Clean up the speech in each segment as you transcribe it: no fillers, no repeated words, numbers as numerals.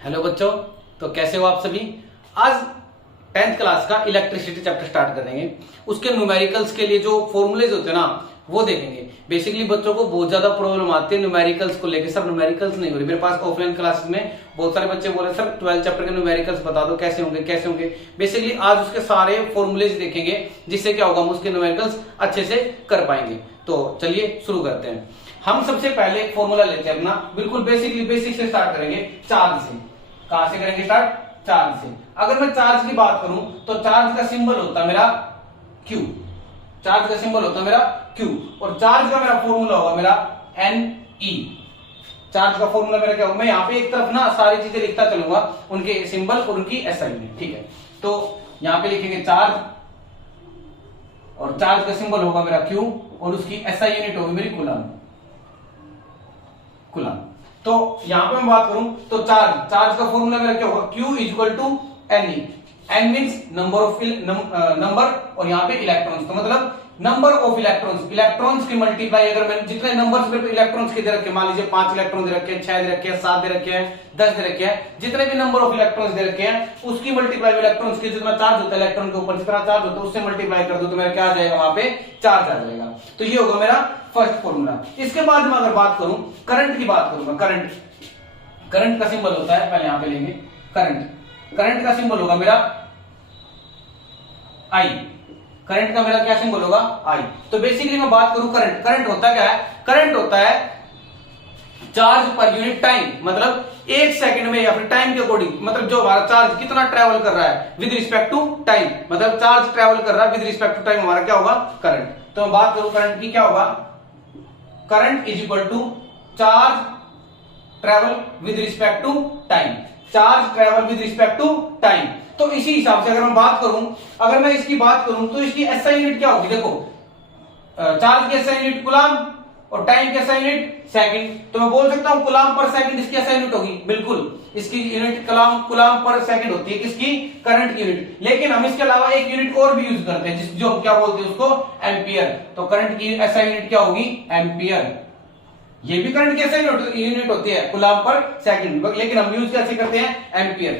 Hello बच्चों, तो कैसे हो आप सभी। आज 10th क्लास का इलेक्ट्रिसिटी चैप्टर स्टार्ट करेंगे। उसके न्यूमेरिकल्स के लिए जो फॉर्मूलेज होते हैं ना वो देखेंगे। बेसिकली बच्चों को बहुत ज्यादा प्रॉब्लम आती है न्यूमेरिकल्स को लेकर। सर न्यूमेरिकल्स नहीं हो रही। मेरे पास ऑफलाइन क्लासेस में बहुत सारे बच्चे बोले सर 12th चैप्टर के न्यूमेरिकल्स बता दो, कैसे होंगे कैसे होंगे। बेसिकली आज उसके सारे फॉर्मूलेज देखेंगे, जिससे क्या होगा हम उसके न्यूमेरिकल्स अच्छे से कर पाएंगे। तो चलिए शुरू करते हैं। हम सबसे पहले एक फॉर्मूला लेते हैं अपना, बिल्कुल बेसिक से स्टार्ट करेंगे, चार्ज से। कहां से करेंगे स्टार्ट? चार्ज से। अगर मैं चार्ज की बात करूं तो चार्ज का सिंबल होता है मेरा Q। चार्ज का सिंबल होता है मेरा Q और चार्ज का मेरा फॉर्मूला होगा मेरा Ne। चार्ज का फॉर्मूला मेरा क्या होगा? मैं यहां पे एक तरफ ना सारी चीजें लिखता चलूंगा, उनके सिंबल और उनकी SI यूनिट। ठीक है, तो यहां पे लिखेंगे चार्ज और चार्ज का सिंबल होगा मेरा Q और उसकी SI यूनिट होगी मेरी कूलम। तो यहां पे मैं बात करूं तो चार्ज का फॉर्मूला मेरा क्या होगा? Q equal to Ne। N means number और यहां पे इलेक्ट्रॉन्स, तो मतलब नंबर ऑफ इलेक्ट्रॉन्स की मल्टीप्लाई। अगर मैं जितने नंबर्स मेरे को इलेक्ट्रॉन्स के दे रखे, मान लीजिए 5 इलेक्ट्रॉन दे रखे हैं, 6 दे रखे हैं, 7 दे रखे हैं, 10 दे रखे हैं, जितने भी नंबर ऑफ इलेक्ट्रॉन्स दे रखे हैं उसकी मल्टीप्लाई इलेक्ट्रॉन्स के जितना चार्ज होता है इलेक्ट्रॉन के ऊपर, जितना चार्ज होता है उससे मल्टीप्लाई कर दो तो मेरा क्या आ जाएगा? वहां पे चार्ज आ जाएगा। तो ये होगा मेरा फर्स्ट फॉर्मूला। इसके बाद में अगर बात करूं करंट की, बात करूंगा करंट का सिंबल होता है, पहले यहां पे लेंगे करंट का सिंबल होगा मेरा I। करंट का मेरा क्या सिंबल होगा? I। तो बेसिकली मैं बात करूं करंट होता क्या है? करंट होता है चार्ज पर यूनिट टाइम, मतलब एक सेकंड में या फिर टाइम के अकॉर्डिंग, मतलब जो हमारा चार्ज कितना ट्रेवल कर रहा है विद रिस्पेक्ट टू टाइम, मतलब चार्ज ट्रेवल कर रहा है विद रिस्पेक्ट टू टाइम, हमारा क्या होगा? करंट। तो मैं बात करूं करंट की, क्या होगा? Current is equal to charge travel with respect to time. Charge travel with respect to time. तो इसी हिसाब से अगर मैं बात करूं, अगर मैं इसकी बात करूं तो इसकी SI यूनिट क्या होगी? देखो, चार्ज की SI यूनिट कूलम और टाइम की SI यूनिट सेकंड। तो मैं बोल सकता हूं कूलम पर सेकंड इसकी SI यूनिट होगी। बिल्कुल, इसकी यूनिट कूलम पर सेकंड होती है, किसकी? करंट की यूनिट। लेकिन हम इसके अलावा एक यूनिट और भी यूज करते हैं, जो हम क्या बोलते हैं उसको? एम्पियर। तो करंट की SI यूनिट क्या होगी? एम्पियर। ये भी करंट की SI यूनिट होती है कूलम पर सेकंड, लेकिन हम यूज कैसे करते हैं? एम्पियर।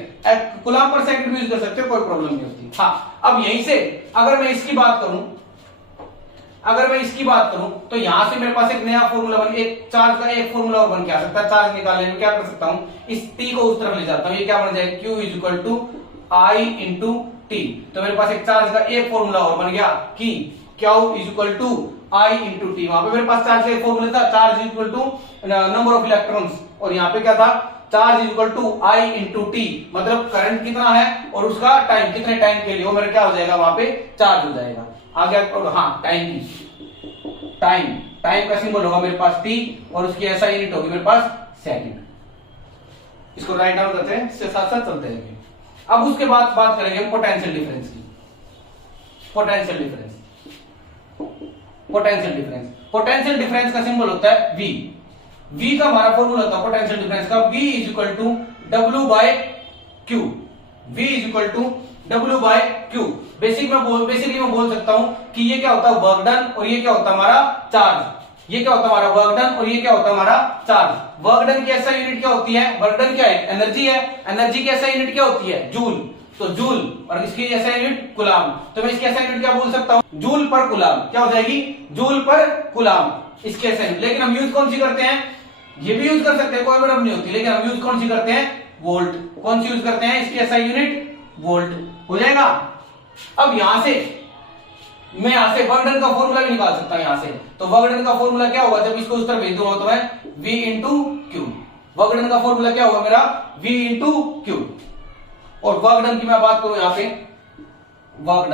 कूलम पर सेकंड भी यूज कर सकते हो, कोई प्रॉब्लम नहीं होती। हाँ, अब यहीं से अगर मैं इसकी बात करूं तो यहां से मेरे पास एक नया फॉर्मूला एक चार्ज का एक फॉर्मूला और बन के आ सकता है। चार्ज निकालने में क्या कर सकता हूं? इस T को उस तरफ ले जाता हूं, ये क्या बन जाएगा? Q is equal to I into T. तो मेरे पास एक चार्ज का एक फॉर्मूला और बन गया कि Q is equal to I into T. वहां पे मेरे पास चार्ज का एक फॉर्मूला था, charge equal to number of electrons, और यहाँ पे क्या था? Charge equal to I into T, मतलब करंट कितना है और उसका टाइम, कितने टाइम के लिए, वो मेरा क्या हो जाएगा? वहां पे चार्ज हो जाएगा। आगे हाँ, टाइम का सिंबल होगा मेरे पास T और उसकी SI यूनिट होगी मेरे पास सेकंड। इसको राइट डाउन करते हैं, इससे साथ साथ चलते रहेंगे। अब उसके बाद बात करेंगे पोटेंशियल डिफरेंस की। पोटेंशियल डिफरेंस का सिंबल होता है V का हमारा फॉर्मूला होता है पोटेंशियल डिफरेंस का, V is equal to W by Q। V is equal to W by Q। Basically मैं बोल सकता हूं कि ये क्या होता है? वर्क डन, और ये क्या होता है? हमारा चार्ज। ये क्या होता है? हमारा वर्क डन, और ये क्या होता है? हमारा चार्ज। वर्क डन की SI यूनिट क्या होती है? वर्क डन क्या है? एनर्जी है। एनर्जी की SI यूनिट क्या होती है? जूल। तो जूल, और इसकी SI यूनिट कूलम। तो मैं इसकी SI यूनिट क्या बोल सकता हूं? जूल पर कूलम। क्या हो जाएगी? जूल पर कूलम इसकी SI यूनिट। लेकिन हम यूज कौन सी करते हैं? ये भी यूज कर सकते हैं, कोई प्रॉब्लम नहीं होती, लेकिन हम यूज कौन सी करते हैं? वोल्ट। कौन सी यूज करते हैं? इसकी SI यूनिट वोल्ट हो जाएगा। अब यहां से मैं वर्क डन का फॉर्मूला भी निकाल सकता हूं यहां से। तो वर्क डन का फॉर्मूला क्या होगा? जब इसको उस तरफ भेज दूंगा तो मैं V into Q. Work done का फॉर्मूला क्या होगा मेरा? V into Q. और वर्क डन की मैं बात करूं यहां पे, वर्क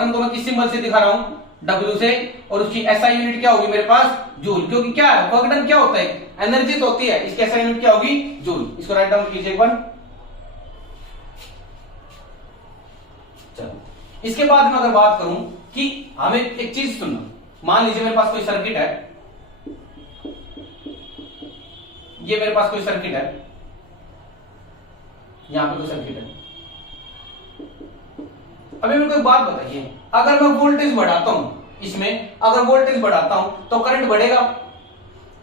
डन को मैं किस सिंबल से दिखा रहा हूं? W से, और उसकी SI यूनिट क्या होगी मेरे पास? जूल। क्योंकि क्या है? वर्क डन क्या होता है? एनर्जी तो होती है, इसकी SI यूनिट क्या होगी? जूल। इसको राइट डाउन कीजिए एक बार। चलो, इसके बाद में अगर बात करूं कि हमें एक चीज सुनना, मान लीजिए मेरे पास कोई सर्किट है, ये मेरे पास कोई सर्किट है, यहां पे कोई सर्किट है। अभी मेरे को एक बात बताइए, अगर मैं वोल्टेज बढ़ाता हूं इसमें, अगर वोल्टेज बढ़ाता हूं तो करंट बढ़ेगा।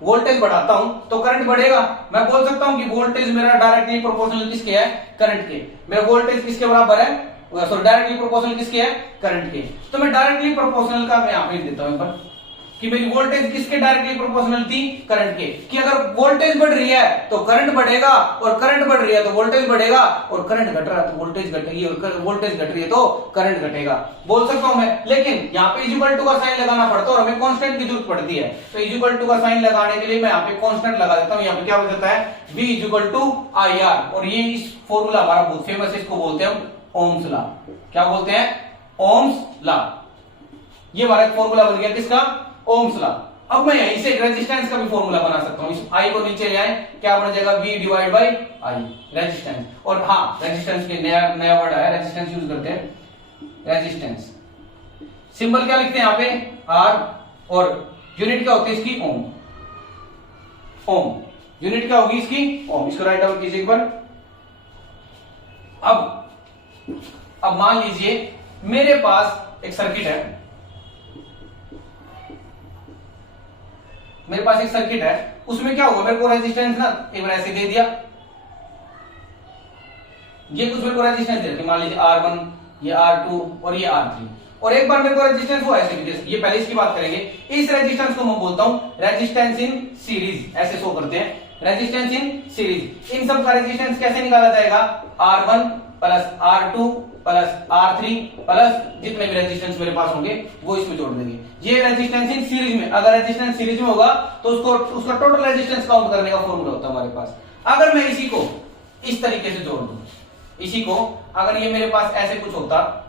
वोल्टेज बढ़ाता हूं तो करंट बढ़ेगा। मैं बोल सकता हूं कि वोल्टेज मेरा डायरेक्टली प्रोपोर्शनल किसके है, करंट के। मेरा वोल्टेज किसके बराबर है, सॉरी डायरेक्टली प्रोपोर्शनल किसके है, करंट के। तो मैं डायरेक्टली प्रोपोर्शनल का मैं यहां पे देता हूं एक बार कि मेरी वोल्टेज किसके डायरेक्टली प्रोपोर्शनल थी, करंट के। कि अगर वोल्टेज बढ़ रही है तो करंट बढ़ेगा, और करंट बढ़ रही है तो वोल्टेज बढ़ेगा, और करंट घट रहा है तो वोल्टेज घटेगी, और वोल्टेज घट रही है तो करंट घटेगा, बोल सकता हूं मैं। लेकिन यहाँ पे इक्वल टू का साइन लगाना पड़ता है और हमें कांस्टेंट की जरूरत पड़ती है। तो इक्वल टू का साइन लगाने के लिए मैं यहाँ पे कांस्टेंट लगा देता हूं। यहाँ पे क्या हो जाता है, V equal to I R. और ये इस फॉर्मूला हमारा बहुत फेमस है, इसको बोलते हैं ओम्स लॉ। क्या बोलते हैं, ओम्स लॉ। ये हमारा फॉर्मूला बन गया किसका, ओम्स लॉ। अब मैं यहीं से रेजिस्टेंस का भी फॉर्मूला बना सकता हूं। इस आई को नीचे ले आए, क्या बन जाएगा, V divide by I, resistance. और हाँ, रेजिस्टेंस के नया वर्ड आया, रेजिस्टेंस यूज करते हैं, रेजिस्टेंस। सिंबल क्या लिखते हैं यहाँ पे, R, और यूनिट क्या होती है इसकी, ओम। ओम यूनिट क्या होगी इसकी, ओम। इसको राइट डाउन कीजिए एक बार। अब मान लीजिए मेरे पास एक सर्किट है, मेरे पास एक सर्किट है, उसमें क्या होगा, मेरे को रेजिस्टेंस ना एक बार ऐसे दे दिया, ये कुछ मेरे को रेजिस्टेंस दे रखी, मान लीजिए R1, ये R2 और ये R3, और एक बार मेरे को रेजिस्टेंस हुआ ऐसे भी, ये पहले इसकी बात करेंगे। इस रेजिस्टेंस को मैं बोलता हूं रेजिस्टेंस इन सीरीज, ऐसे शो करते हैं, रेजिस्टेंस इन सीरीज। इन सब का रेजिस्टेंस कैसे निकाला जाएगा, R1 plus R2 plus R3 plus जितने भी रेजिस्टेंस मेरे पास होंगे वो इसमें जोड़ देंगे। ये रेजिस्टेंस इन सीरीज में, अगर रेजिस्टेंस सीरीज में होगा तो उसका टोटल रेजिस्टेंस काउंट करने का फॉर्मूला होता है हमारे पास। अगर मैं इसी को इस तरीके से जोड़ दूं, इसी को अगर ये मेरे पास ऐसे कुछ होता,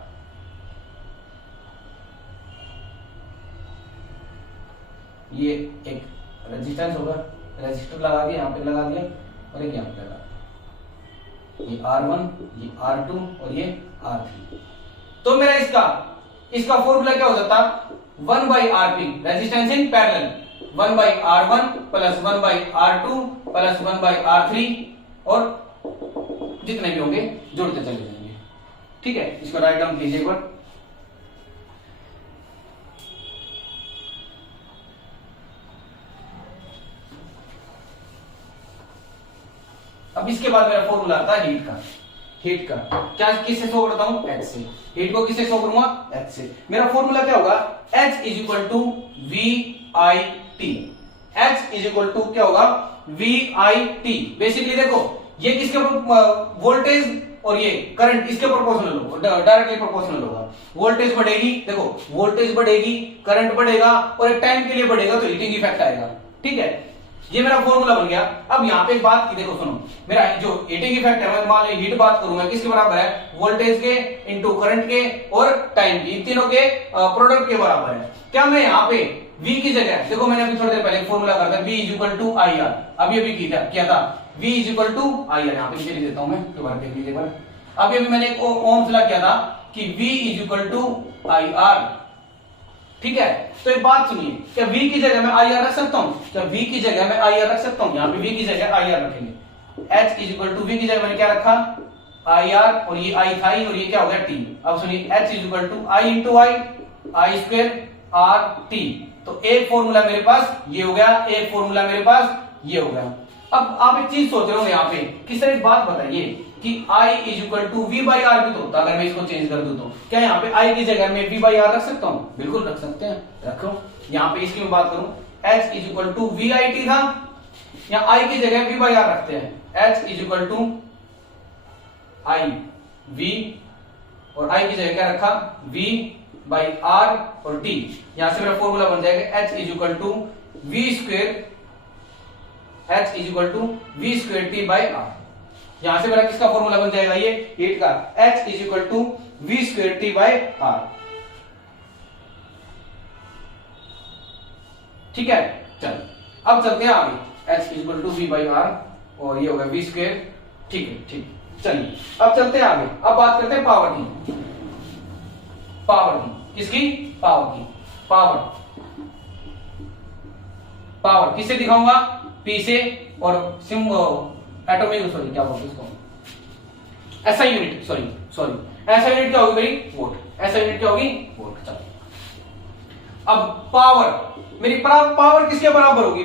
ये एक रेजिस्टेंस होगा, रेजिस्टर लगा दिया, यहां पे लगा दिया, और एक यहां पे लगा, ये R1, ये R2 और ये R3। तो मेरा इसका फॉर्मूला क्या हो जाता, 1 by RP, resistance in parallel, 1 by R1 plus 1 by R2 plus 1 by R3, और जितने भी होंगे जोड़ते चले जाएंगे। ठीक है, इसको राइट डाउन कीजिए एक बार। अब इसके बाद मेरा फॉर्मूला आता है हीट का। हीट का क्या, किससे शो करता हूं, H से। हीट को किससे शो करूंगा, H से। मेरा फॉर्मूला क्या होगा, H is equal to VIT। H is equal to क्या होगा, VIT। बेसिकली देखो, ये किसके वोल्टेज और ये करंट इसके प्रोपोर्शनल होगा, डायरेक्टली प्रोपोर्शनल होगा। वोल्टेज बढ़ेगी, देखो वोल्टेज बढ़ेगी, करंट बढ़ेगा, और एक टाइम के लिए बढ़ेगा तो हीटिंग इफेक्ट आएगा। ठीक है, ये मेरा फॉर्मूला बन गया। अब यहाँ पे एक बात की, देखो सुनो, मेरा जो हीटिंग इफेक्ट है, मैं मान लो हीट बात करूंगा, किसके बराबर है, वोल्टेज के इंटू करंट के और टाइम की, इन तीनों के प्रोडक्ट के बराबर है। क्या मैं यहाँ पे V की जगह, देखो मैंने अभी थोड़ी देर पहले फॉर्मूला कर था, V is equal to I R, अभी अभी किया था, V is equal to I R, यहाँ पे लिख देता हूं मैं, दोबारा देख लीजिए। अभी अभी मैंने ओम्स लॉ किया था कि V is equal to I R. ठीक है, तो एक बात सुनिए, क्या V की जगह मैं आई आर रख सकता हूं, क्या V की जगह मैं आई आर रख सकता हूं, यहाँ पे V की जगह आई आर रखेंगे। H is equal to V की जगह मैंने क्या रखा, आई आर, और ये आई था, और ये क्या हो गया T। अब सुनिए, H is equal to I into I square R T. तो एक फॉर्मूला मेरे पास ये हो गया, एक फॉर्मूला मेरे पास ये हो गया। अब आप एक चीज सोच रहे हो यहाँ पे, किस तरह बात बताइए कि I is equal to V by R भी तो होता, अगर मैं इसको चेंज कर दूं तो क्या यहाँ पे I की जगह में वी बाई आर रख सकता हूँ, बिल्कुल रख सकते हैं, रखो। यहाँ पे इसकी मैं बात करूं, H is equal to V I T था, यहाँ I की जगह वी बाई आर रखते हैं, H is equal to I V, और I की जगह क्या रखा, V बाई आर और T। यहां से मेरा फॉर्मूला बन जाएगा H is equal to V square, H is equal to V square T by R. यहां से मेरा किसका फॉर्मूला बन जाएगा, ये हीट का, H is equal to V square T by are. ठीक है, चल अब चलते हैं आगे, H is equal to V by R, और ये होगा वी स्क्वेयर। ठीक है, ठीक, चलिए अब चलते हैं आगे। अब बात करते हैं पावर की। पावर की किसकी, पावर की, पावर किससे दिखाऊंगा, P से, और एटॉमिक, सॉरी क्या बोलते इसको, SI unit, sorry SI unit क्या होगी मेरी, वोल्ट। SI यूनिट क्या होगी, वोल्ट। चलो अब पावर, मेरी पावर किसके बराबर होगी,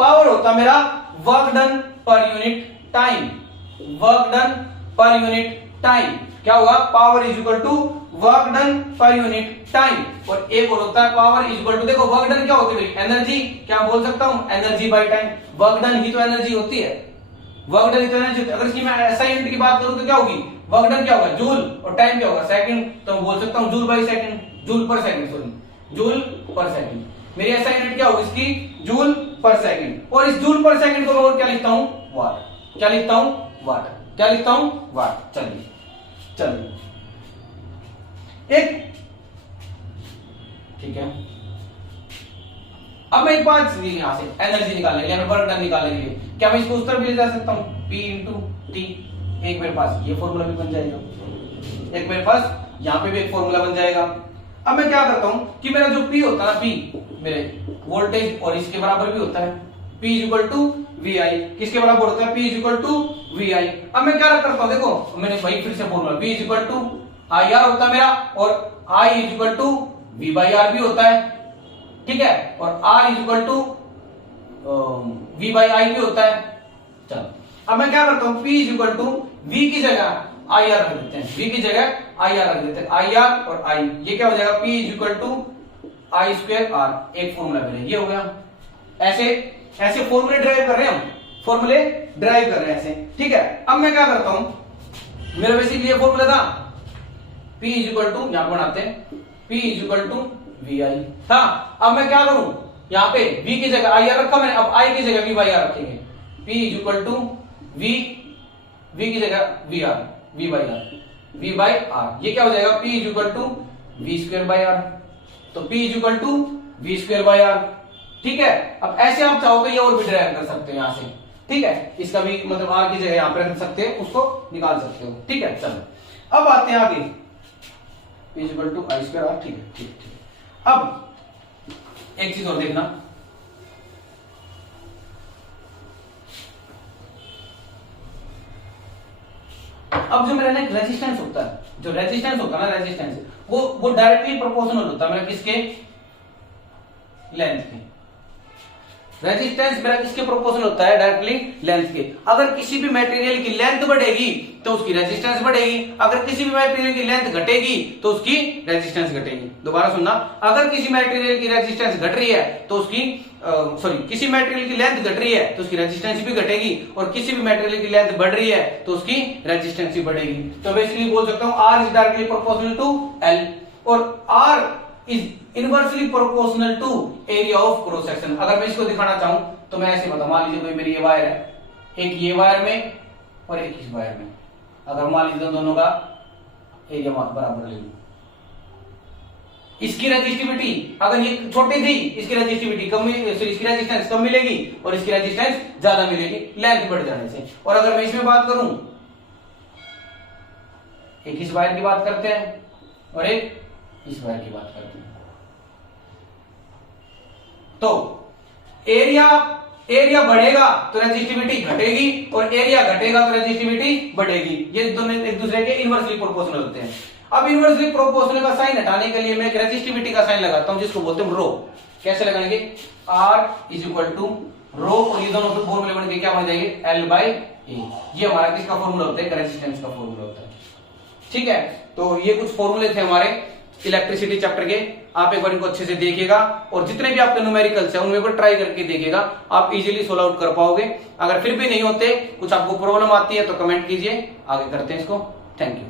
पावर होता मेरा work done per unit time, work done per unit time क्या होगा, power is equal to work done per unit time. और एक और होता है पावर इज इक्वल टू, देखो वर्क डन क्या होती है, एनर्जी, क्या बोल सकता हूं, energy by time, work done ही तो एनर्जी होती है, वर्क डन ही तो एनर्जी होती है। अगर इसकी मैं एसआई यूनिट की बात करूं तो क्या होगी, वर्क डन क्या होगा जूल और टाइम क्या होगा सेकंड, तो मैं बोल सकता हूं जूल बाय सेकंड, जूल पर सेकंड, सॉरी जूल पर सेकंड। मेरी एसआई यूनिट क्या होगी इसकी, जूल पर सेकंड। और इस जूल पर सेकंड को मैं और क्या लिखता हूं, वाट, क्या लिखता हूं, वाट, क्या लिखता हूं, वाट। चलिए चलिए एक, ठीक है। अब मैं एक बात यहां से एनर्जी निकालने के लिए, वर्क डन निकालने के लिए, क्या मैं इसको उस तरफ भी ले जा सकता हूं, P इंटू टी। एक मेरे पास ये फॉर्मूला भी बन जाएगा, एक मेरे पास यहां पे भी एक फॉर्मूला बन जाएगा। अब मैं क्या करता हूं कि मेरा जो P होता है ना, P मेरे वोल्टेज और इसके बराबर भी होता है, P is equal to V I, किसके बराबर होता है, P is equal to V I. अब मैं क्या करता हूं, देखो मैंने वही फिर से formula, P is equal to I R होता है मेरा, और I is equal to V by R भी होता है, ठीक है, और R is equal to V by I भी होता है। चलो अब मैं क्या करता हूं, P is equal to V की जगह आई आर रख देते हैं, V की जगह आई आर रख देते हैं, आई आर और आई, ये क्या हो जाएगा, P is equal to I square R, एक फॉर्मूला मिले, ये हो गया। ऐसे ऐसे फॉर्मूले ड्राइव कर रहे हैं हम, फॉर्मूले ड्राइव कर रहे हैं ऐसे, ठीक है। अब मैं क्या करता हूं, मेरा बेसिकली ये फॉर्मूला था, P इज इक्वल टू, यहां बनाते हैं, P is equal to V I था। अब मैं क्या करूं, यहां पे V की जगह आई आर रखा मैंने, अब I की जगह V बाई आर रखेंगे, P is equal to V, V की जगह वी आर, V बाई आर, V बाई आर, ये क्या हो जाएगा, P is equal to V square by आर, तो P is equal to V square by are, ठीक है। अब ऐसे आप चाहो तो ये और भी ड्राइव कर सकते हो यहां से, ठीक है, इसका भी मतलब R की जगह यहां पे रख सकते हैं, उसको निकाल सकते हो, ठीक है। चलो अब आते हैं आगे, P is equal to I square R, ठीक है, ठीक है। अब एक चीज और देखना, अब जो मेरा ना रेजिस्टेंस होता है, जो रेजिस्टेंस होता है ना, रेजिस्टेंस वो डायरेक्टली प्रोपोर्शनल होता है मेरा किसके, लेंथ के। रेजिस्टेंस मेरा किसके प्रोपोर्शनल होता है, डायरेक्टली लेंथ के। अगर किसी भी मटेरियल की लेंथ बढ़ेगी तो उसकी रेजिस्टेंस बढ़ेगी, अगर किसी भी मटेरियल की लेंथ घटेगी तो उसकी रेजिस्टेंस घटेगी। दोबारा सुनना, अगर किसी मटेरियल की रेजिस्टेंस घट रही है तो उसकी किसी मटेरियल की लेंथ घट रही है तो उसकी रेजिस्टेंस भी घटेगी, और किसी भी मटेरियल की लेंथ बढ़ रही है तो उसकी रेजिस्टेंस भी बढ़ेगी। तो बेसिकली बोल सकता हूं R is directly proportional to L, और R is inversely proportional to area of cross section. अगर मैं इसको दिखाना चाहूं तो मैं ऐसे बताऊं, मान लीजिए कोई मेरी ये वायर है, एक ये वायर में और एक इस वायर में, अगर मान लीजिए दोनों का एरिया बराबर ले लूं, इसकी रेजिस्टिविटी अगर ये छोटी थी, इसकी रेजिस्टिविटी कम, इसकी रेजिस्टेंस कम मिलेगी और इसकी रेजिस्टेंस ज्यादा मिलेगी लेंथ बढ़ जाने से। और अगर मैं इसमें बात करूं, एक इस वायर की बात करते हैं और एक इस वायर की बात करते हैं, तो एरिया बढ़ेगा तो रेजिस्टिविटी घटेगी, और एरिया घटेगा तो रेजिस्टिविटी बढ़ेगी। ये दोनों एक दूसरे के इनवर्सली प्रोपोर्शनल होते हैं। अब इनवर्सली प्रोपोर्शनल का साइन हटाने के लिए मैं एक रेजिस्टिविटी का साइन लगाता हूं, जिसको बोलते हैं रो। कैसे लगाएंगे, R इज इक्वल टू रो, और ये दोनों फॉर्मूले बन के क्या बन जाएंगे, L बाई ए। ये हमारा किसका फॉर्मूला होता है, रेजिस्टेंस का फॉर्मूला होता है, ठीक है। तो ये कुछ फॉर्मूले थे हमारे इलेक्ट्रिसिटी चैप्टर के, आप एक बार इनको अच्छे से देखिएगा, और जितने भी आपके न्यूमेरिकल्स हैं उनमें को ट्राई करके देखिएगा, आप इजीली सोल्व आउट कर पाओगे। अगर फिर भी नहीं होते, कुछ आपको प्रॉब्लम आती है तो कमेंट कीजिए, आगे करते हैं इसको। Thank you.